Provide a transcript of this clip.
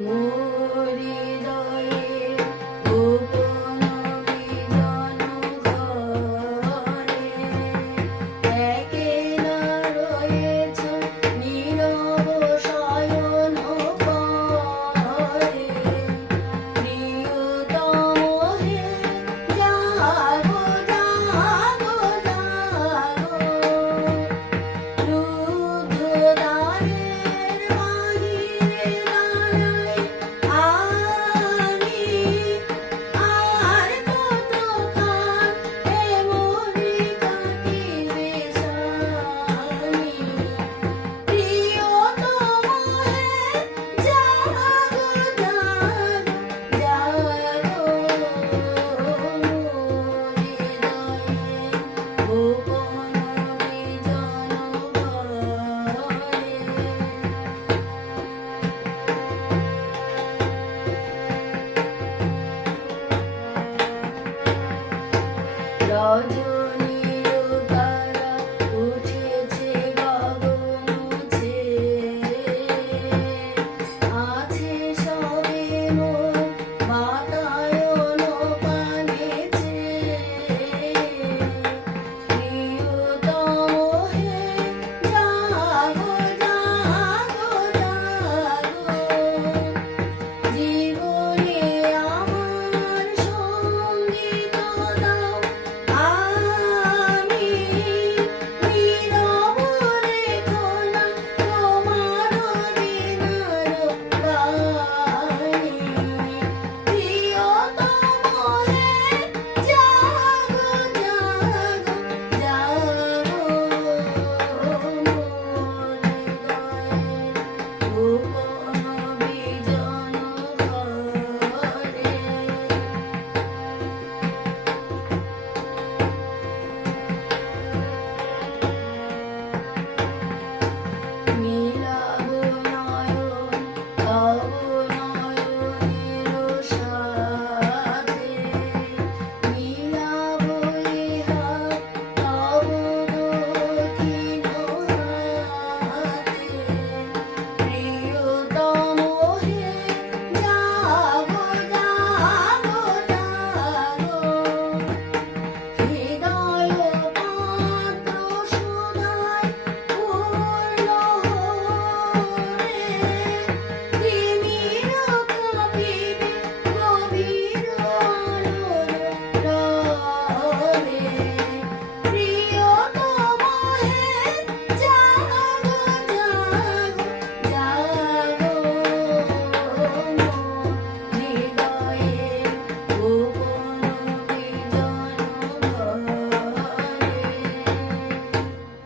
মোর হৃদয়ে হৃদয়ে alma.